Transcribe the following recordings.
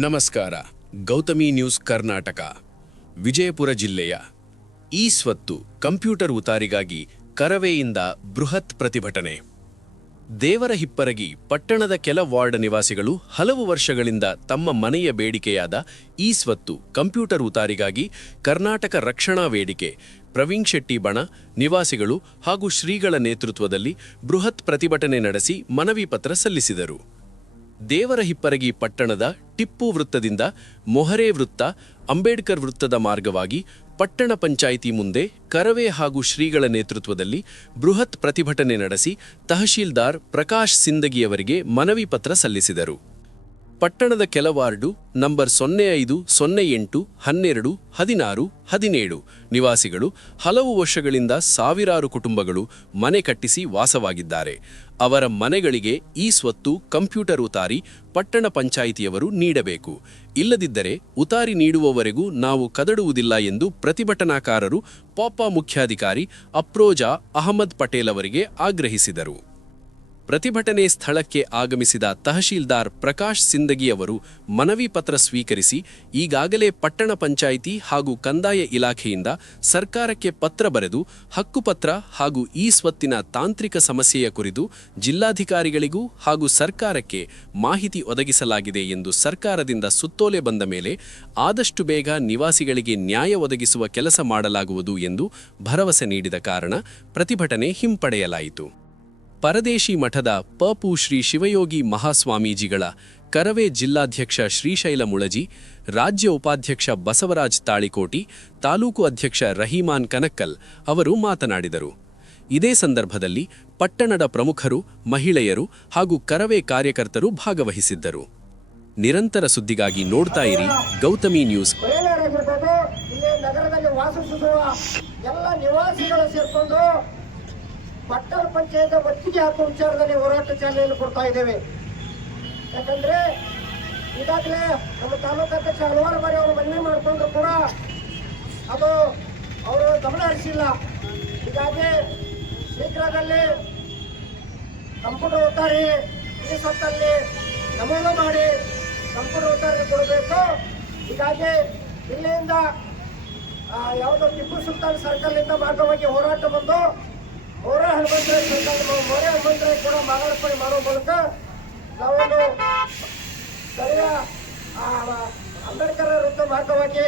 ನಮಸ್ಕಾರ, ಗೌತಮಿ ನ್ಯೂಸ್ ಕರ್ನಾಟಕ, ವಿಜಯಪುರ ಜಿಲ್ಲೆಯ ಈ ಸ್ವತ್ತು ಕಂಪ್ಯೂಟರ್ ಉತಾರಿಗಾಗಿ ಕರವೆಯಿಂದ ಬೃಹತ್ ಪ್ರತಿಭಟನೆ. ದೇವರ ಹಿಪ್ಪರಗಿ ಪಟ್ಟಣದ ಕೆಲ ವಾರ್ಡ್ ನಿವಾಸಿಗಳು ಹಲವು ವರ್ಷಗಳಿಂದ ತಮ್ಮ ಮನೆಯ ಬೇಡಿಕೆಯಾದ ಈ ಸ್ವತ್ತು ಕಂಪ್ಯೂಟರ್ ಉತಾರಿಗಾಗಿ ಕರ್ನಾಟಕ ರಕ್ಷಣಾ ವೇದಿಕೆ, ಪ್ರವೀಣ್ ಶೆಟ್ಟಿ ಬಣ, ನಿವಾಸಿಗಳು ಹಾಗೂ ಶ್ರೀಗಳ ನೇತೃತ್ವದಲ್ಲಿ ಬೃಹತ್ ಪ್ರತಿಭಟನೆ ನಡೆಸಿ ಮನವಿ ಪತ್ರ ಸಲ್ಲಿಸಿದರು. ದೇವರ ಹಿಪ್ಪರಗಿ ಪಟ್ಟಣದ ಟಿಪ್ಪು ವೃತ್ತದಿಂದ ಮೊಹರೆ ವೃತ್ತ, ಅಂಬೇಡ್ಕರ್ ವೃತ್ತದ ಮಾರ್ಗವಾಗಿ ಪಟ್ಟಣ ಪಂಚಾಯಿತಿ ಮುಂದೆ ಕರವೇ ಹಾಗೂ ಶ್ರೀಗಳ ನೇತೃತ್ವದಲ್ಲಿ ಬೃಹತ್ ಪ್ರತಿಭಟನೆ ನಡೆಸಿ ತಹಶೀಲ್ದಾರ್ ಪ್ರಕಾಶ್ ಸಿಂದಗಿಯವರಿಗೆ ಮನವಿ ಪತ್ರ ಸಲ್ಲಿಸಿದರು. ಪಟ್ಟಣದ ಕೆಲ ವಾರ್ಡು ನಂಬರ್ ಸೊನ್ನೆ ಐದು, ಸೊನ್ನೆ ಎಂಟು, ಹನ್ನೆರಡು, ಹದಿನಾರು, ಹದಿನೇಳು. ನಿವಾಸಿಗಳು ಹಲವು ವರ್ಷಗಳಿಂದ ಸಾವಿರಾರು ಕುಟುಂಬಗಳು ಮನೆ ಕಟ್ಟಿಸಿ ವಾಸವಾಗಿದ್ದಾರೆ. ಅವರ ಮನೆಗಳಿಗೆ ಈ ಸ್ವತ್ತು ಕಂಪ್ಯೂಟರ್ ಉತಾರಿ ಪಟ್ಟಣ ಪಂಚಾಯಿತಿಯವರು ನೀಡಬೇಕು. ಇಲ್ಲದಿದ್ದರೆ ಉತಾರಿ ನೀಡುವವರೆಗೂ ನಾವು ಕದಡುವುದಿಲ್ಲ ಎಂದು ಪ್ರತಿಭಟನಾಕಾರರು ಪಾಪ ಮುಖ್ಯಾಧಿಕಾರಿ ಅಪ್ರೋಜಾ ಅಹಮದ್ ಪಟೇಲ್ ಅವರಿಗೆ ಆಗ್ರಹಿಸಿದರು. ಪ್ರತಿಭಟನೆ ಸ್ಥಳಕ್ಕೆ ಆಗಮಿಸಿದ ತಹಶೀಲ್ದಾರ್ ಪ್ರಕಾಶ್ ಸಿಂದಗಿ ಅವರು ಮನವಿ ಪತ್ರ ಸ್ವೀಕರಿಸಿ, ಈಗಾಗಲೇ ಪಟ್ಟಣ ಪಂಚಾಯಿತಿ ಹಾಗೂ ಕಂದಾಯ ಇಲಾಖೆಯಿಂದ ಸರ್ಕಾರಕ್ಕೆ ಪತ್ರ ಬರೆದು, ಹಕ್ಕುಪತ್ರ ಹಾಗೂ ಈ ಸ್ವತ್ತಿನ ತಾಂತ್ರಿಕ ಸಮಸ್ಯೆಯ ಕುರಿತು ಜಿಲ್ಲಾಧಿಕಾರಿಗಳಿಗೂ ಹಾಗೂ ಸರ್ಕಾರಕ್ಕೆ ಮಾಹಿತಿ ಒದಗಿಸಲಾಗಿದೆ ಎಂದು ಸರ್ಕಾರದಿಂದ ಸುತ್ತೋಲೆ ಬಂದ ಮೇಲೆ ಆದಷ್ಟು ಬೇಗ ನಿವಾಸಿಗಳಿಗೆ ನ್ಯಾಯ ಒದಗಿಸುವ ಕೆಲಸ ಮಾಡಲಾಗುವುದು ಎಂದು ಭರವಸೆ ನೀಡಿದ ಕಾರಣ ಪ್ರತಿಭಟನೆ ಹಿಂಪಡೆಯಲಾಯಿತು. ಪರದೇಶಿ ಮಠದ ಪಪು ಶ್ರೀ ಶಿವಯೋಗಿ ಮಹಾಸ್ವಾಮೀಜಿಗಳ ಕರವೇ ಜಿಲ್ಲಾಧ್ಯಕ್ಷ ಶ್ರೀಶೈಲ ಮುಳಜಿ, ರಾಜ್ಯ ಉಪಾಧ್ಯಕ್ಷ ಬಸವರಾಜ್ ತಾಳಿಕೋಟಿ, ತಾಲೂಕು ಅಧ್ಯಕ್ಷ ರಹೀಮಾನ್ ಕನಕ್ಕಲ್ ಅವರು ಮಾತನಾಡಿದರು. ಇದೇ ಸಂದರ್ಭದಲ್ಲಿ ಪಟ್ಟಣದ ಪ್ರಮುಖರು, ಮಹಿಳೆಯರು ಹಾಗೂ ಕರವೇ ಕಾರ್ಯಕರ್ತರು ಭಾಗವಹಿಸಿದ್ದರು. ನಿರಂತರ ಸುದ್ದಿಗಾಗಿ ನೋಡ್ತಾ ಇರಿ ಗೌತಮಿ ನ್ಯೂಸ್. ಎಲ್ಲ ನಿವಾಸಿಗಳು ಸೇರ್ಕೊಂಡು ಪಟ್ಟಣ ಪಂಚಾಯತ್ ಒತ್ತಿಗೆ ಹಾಕುವ ವಿಚಾರದಲ್ಲಿ ಹೋರಾಟ ಚಾಲನೆಯನ್ನು ಕೊಡ್ತಾ ಇದ್ದೇವೆ. ಯಾಕಂದ್ರೆ ಈಗಾಗಲೇ ನಮ್ಮ ತಾಲೂಕಾಧ್ಯಕ್ಷ ಹಲವಾರು ಬಾರಿ ಅವರು ಮನವಿ ಮಾಡಿಕೊಂಡ್ರು ಕೂಡ ಅದು ಅವರು ಗಮನ ಹರಿಸಿಲ್ಲ. ಹೀಗಾಗಿ ಶೀಘ್ರದಲ್ಲಿ ಸಂಪುಟ ಉತ್ತಾರಿ ಈ ಸತ್ತಲ್ಲಿ ನಮೂದು ಮಾಡಿ ಸಂಪುಟ ಕೊಡಬೇಕು. ಹೀಗಾಗಿ ಇಲ್ಲಿಂದ ಆ, ಯಾವುದೋ ಟಿಪ್ಪು ಸುಲ್ತಾನ್ ಸರ್ಕಲ್ ಇಂದ ಮಾರ್ಗವಾಗಿ ಹೋರಾಟ ಬಂದು ಮೋರೆ ಹನುಮಂತರಾಯ ಸರ್ಕಲ್ ಮೋರೆ ಹನುಮಂತರಾಯ ಕೂಡ ಮಾಲಾರ್ಪಣೆ ಮಾಡೋ ಮೂಲಕ ನಾವೊಂದು ಸ್ಥಳೀಯ ಅಂಬೇಡ್ಕರ್ ವೃತ್ತ ಮಾರ್ಗವಾಗಿ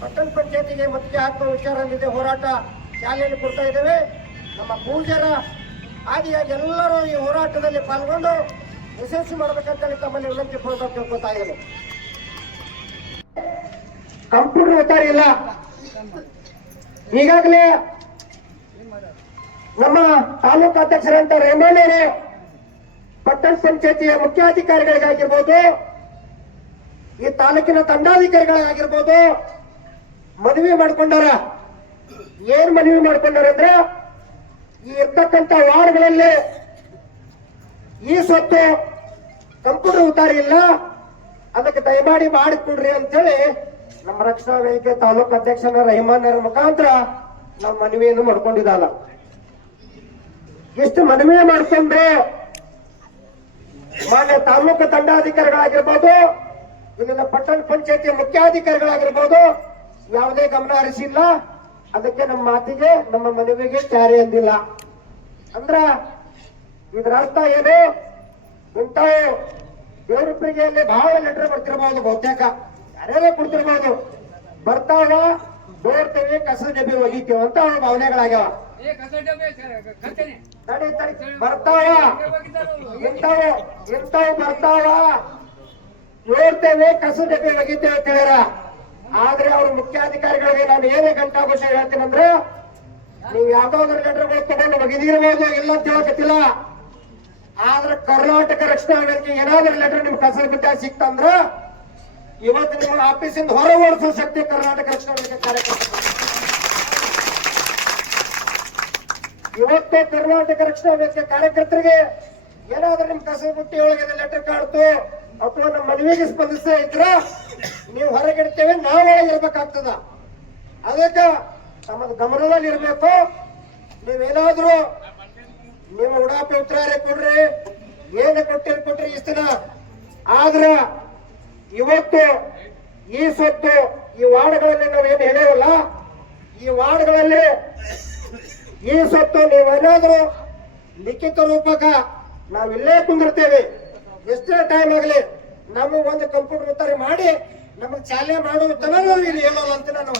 ಪಟ್ಟಣ ಪಂಚಾಯತಿಗೆ ಆತ್ಮ ಹಾಕುವ ವಿಚಾರದಲ್ಲಿದೆ ಹೋರಾಟ ಶಾಲೆಯಲ್ಲಿ ಕೊಡ್ತಾ ಇದ್ದೇವೆ. ನಮ್ಮ ಪೂಜರ ಆದಿಯಾಗಿ ಎಲ್ಲರೂ ಈ ಹೋರಾಟದಲ್ಲಿ ಪಾಲ್ಗೊಂಡು ಯಶಸ್ವಿ ಮಾಡಬೇಕಂತೇಳಿ ತಮ್ಮಲ್ಲಿ ವಿನಂತಿ ಪೂರ್ವಕ ತಿಳ್ಕೊತಾ ಇದ್ದೇನೆ. ಕಂಪ್ಯೂಟರ್ ಓದ್ತಾರೆ ಇಲ್ಲ. ಈಗಾಗಲೇ ನಮ್ಮ ತಾಲೂಕು ಅಧ್ಯಕ್ಷರಂತ ರೇಮಣ್ಣರು ಪಟ್ಟಣ ಪಂಚಾಯತಿಯ ಮುಖ್ಯಾಧಿಕಾರಿಗಳಿಗಾಗಿರ್ಬೋದು, ಈ ತಾಲೂಕಿನ ತಂಡಾಧಿಕಾರಿಗಳಾಗಿರ್ಬೋದು ಮದುವೆ ಮಾಡ್ಕೊಂಡಾರ. ಏನ್ ಮನವಿ ಮಾಡ್ಕೊಂಡಾರ ಅಂದ್ರೆ, ಈ ಇರ್ತಕ್ಕಂಥ ವಾರ್ಡ್ಗಳಲ್ಲಿ ಈ ಸ್ವತ್ತು ಕಂಪ್ಯೂಟರ್ ಉತ್ತಾರಿ ಇಲ್ಲ, ಅದಕ್ಕೆ ದಯಮಾಡಿ ಮಾಡಿಕೊಡ್ರಿ ಅಂತೇಳಿ ನಮ್ಮ ರಕ್ಷಣಾ ವೇದಿಕೆ ತಾಲೂಕು ಅಧ್ಯಕ್ಷನ ರಹಮಾನ್ ಮುಖಾಂತರ ನಾವು ಮನವಿಯನ್ನು ಮಾಡ್ಕೊಂಡಿದ್ದಾನ ಎಷ್ಟು ಮನವಿ ಮಾಡ್ಕೊಂಡ್ರೆ ಮಾನ್ಯ ತಾಲೂಕು ತಂಡಾಧಿಕಾರಿಗಳಾಗಿರ್ಬೋದು, ಇಲ್ಲಿನ ಪಟ್ಟಣ ಪಂಚಾಯತಿ ಮುಖ್ಯಾಧಿಕಾರಿಗಳಾಗಿರ್ಬೋದು, ಯಾವುದೇ ಗಮನ ಹರಿಸಿಲ್ಲ. ಅದಕ್ಕೆ ನಮ್ಮ ಮಾತಿಗೆ, ನಮ್ಮ ಮನವಿಗೆ ಕ್ಯಾರಿ ಅಂದಿಲ್ಲ. ಅಂದ್ರ ಇದರ ಅರ್ಥ ಏನು? ಇಂಥವು ದೇವರಿಬ್ಬರಿಗೆಯಲ್ಲಿ ಬಹಳ ಲೆಟರ್ ಬರ್ತಿರ್ಬೋದು ಬಹುತೇಕ. ಯಾರ್ಯಾರೇ ಕೊಡ್ತಿರ್ಬೋದು. ಬರ್ತಾವ, ಬೋರ್ತೇವೆ ಕಸ ಡಬ್ಬಿ ಒಗಿತೇವೆ ಅಂತ ಅವ್ರ ಭಾವನೆಗಳಾಗ್ಯಾವ. ತಡಿ ತಡಿ. ಬರ್ತಾವ. ಇಂಥವು ಇಂಥವು ಬರ್ತಾವ. ನೋಡ್ತೇವೆ ಕಸ ಡಬ್ಬೆ ಒಗಿತೇವೆ ಅಂತ ಹೇಳ್ಯಾರ. ಆದ್ರೆ ಅವ್ರ ಮುಖ್ಯಾಧಿಕಾರಿಗಳಿಗೆ ನಾನು ಏನೇ ಘಂಟಾಘೋಷ ಹೇಳ್ತೀನಂದ್ರೆ ನೀವು ಯಾವ್ದಾದ್ರು ಲೆಟರ್ಗಳು ತಗೊಂಡು ಒಗಿದಿರ್ಬೋದು ಇಲ್ಲ ಅಂತ ಹೇಳಕತ್ತಿಲ್ಲ. ಆದ್ರೆ ಕರ್ನಾಟಕ ರಕ್ಷಣಾ ವೇದಿಕೆ ಏನಾದ್ರೂ ಲೆಟರ್ ನಿಮ್ಗೆ ಕಸರ ಬಿದ್ದ ಸಿಕ್ತಂದ್ರ ಇವತ್ತು ನಿಮ್ಮ ಆಫೀಸಿಂದ ಹೊರ ಓಡಿಸುವ ಶಕ್ತಿ ಕರ್ನಾಟಕ ರಕ್ಷಣಾ ವೇದಿಕೆ ಕಾರ್ಯಕರ್ತರು ಇವತ್ತು ಕರ್ನಾಟಕ ರಕ್ಷಣಾ ವೇದಿಕೆ ಕಾರ್ಯಕರ್ತರಿಗೆ ಏನಾದ್ರೂ ನಿಮ್ ಕಸ ಬುಟ್ಟಿ ಒಳಗೆ ಲೆಟರ್ ಕಾಡ್ತು ಅಥವಾ ನಮ್ಮ ಮನವಿಗೆ ಸ್ಪಂದಿಸ್ತಾ ಇದ್ರ ನೀವು ಹೊರಗಿಡ್ತೇವೆ ನಾವು ಇರ್ಬೇಕಾಗ್ತದ. ಅದಕ್ಕೆ ತಮ್ಮದು ಗಮನದಲ್ಲಿ ಇರ್ಬೇಕು. ನೀವೇನಾದ್ರೂ ನೀವು ಉಡಾಪೆ ಉತ್ತರ ಕೊಡ್ರಿ, ಏನು ಕೊಟ್ಟಿರಿ ಕೊಟ್ರಿ ಇಷ್ಟ ದಿನ ಆದ್ರ ಇವತ್ತು ಈ ಸ್ವತ್ತು ಈ ವಾರ್ಡ್ಗಳಲ್ಲಿ ಏನು ಹೇಳೇವಲ್ಲ, ಈ ವಾರ್ಡ್ಗಳಲ್ಲಿ ಈ ಸ್ವತ್ತು ನೀವೇನಾದ್ರೂ ಲಿಖಿತ ರೂಪಕ ನಾವಿಲ್ಲೇ ಕುಂದಿರ್ತೇವೆ. ಎಷ್ಟೇ ಟೈಮ್ ಆಗಲಿ ನಮಗೆ ಒಂದು ಕಂಪ್ಯೂಟರ್ ಉತ್ತರ ಮಾಡಿ ನಮಗೆ ಚಾಲನೆ ಮಾಡುವ ತನಕ ಇಲ್ಲಿ ಹೇಳೋಲ್ಲ ಅಂತ ನಾನು